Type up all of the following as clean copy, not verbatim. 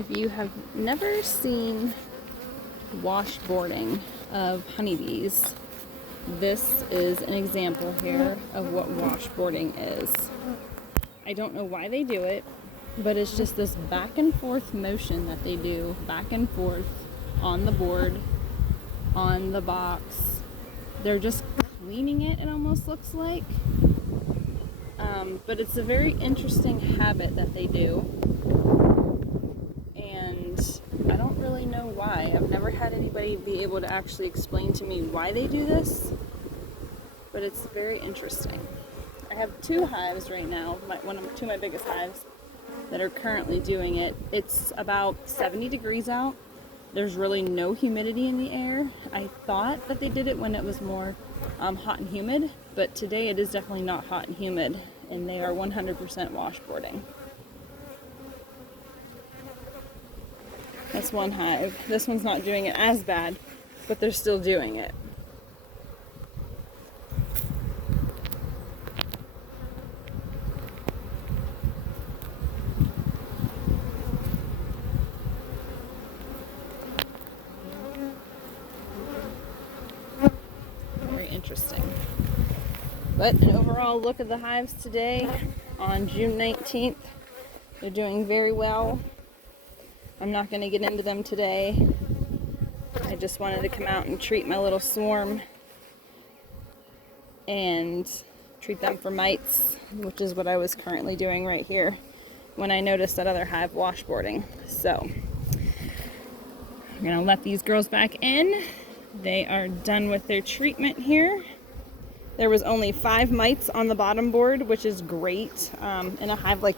If you have never seen washboarding of honeybees, this is an example here of what washboarding is. I don't know why they do it, but it's just this back and forth motion that they do, back and forth on the board, on the box. They're just cleaning it almost looks like. But it's a very interesting habit that they do. And I don't really know why. I've never had anybody be able to actually explain to me why they do this, but it's very interesting. I have two hives right now, two of my biggest hives, that are currently doing it. It's about 70 degrees out. There's really no humidity in the air. I thought that they did it when it was more hot and humid, but today it is definitely not hot and humid, and they are 100% washboarding. That's one hive. This one's not doing it as bad, but they're still doing it. Very interesting. But an overall look at the hives today on June 19th. They're doing very well. I'm not going to get into them today. I just wanted to come out and treat my little swarm and treat them for mites, which is what I was currently doing right here when I noticed that other hive washboarding. So I'm going to let these girls back in. They are done with their treatment here. There was only 5 mites on the bottom board, which is great. In a hive like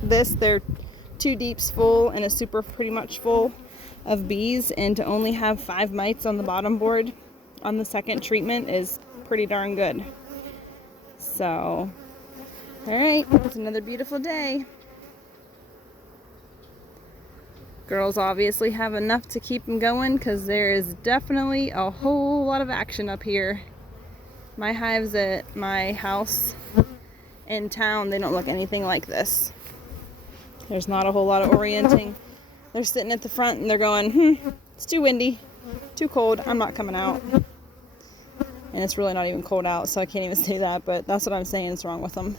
this, they're 2 deeps full and a super pretty much full of bees, and to only have 5 mites on the bottom board on the second treatment is pretty darn good. So, alright, it's another beautiful day. Girls obviously have enough to keep them going because there is definitely a whole lot of action up here. My hives at my house in town, they don't look anything like this. There's not a whole lot of orienting. They're sitting at the front and they're going, it's too windy, too cold, I'm not coming out. And it's really not even cold out, so I can't even say that, but that's what I'm saying is wrong with them.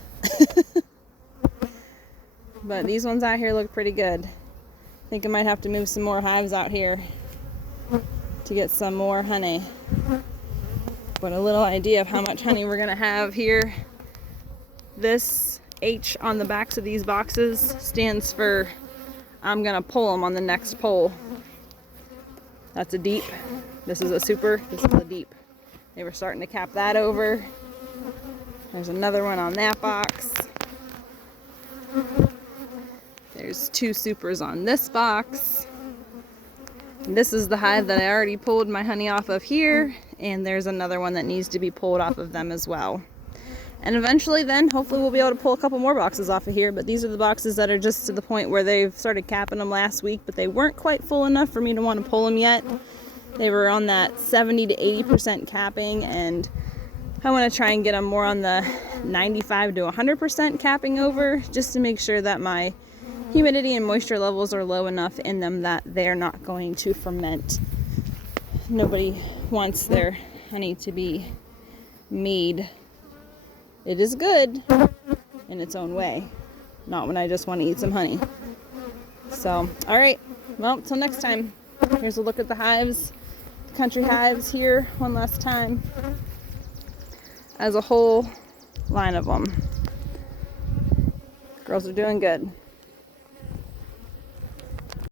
But these ones out here look pretty good. I think I might have to move some more hives out here to get some more honey. But a little idea of how much honey we're gonna have here. This H on the backs of these boxes stands for I'm gonna pull them on the next pull. That's a deep. This is a super. This is a deep. They were starting to cap that over. There's another one on that box. There's 2 supers on this box. And this is the hive that I already pulled my honey off of here, and there's another one that needs to be pulled off of them as well. And eventually then, hopefully we'll be able to pull a couple more boxes off of here, but these are the boxes that are just to the point where they've started capping them last week, but they weren't quite full enough for me to want to pull them yet. They were on that 70 to 80% capping, and I want to try and get them more on the 95 to 100% capping over, just to make sure that my humidity and moisture levels are low enough in them that they're not going to ferment. Nobody wants their honey to be mead. It is good in its own way, not when I just want to eat some honey. So, alright, well, till next time. Here's a look at the hives, the country hives here one last time, as a whole line of them. Girls are doing good.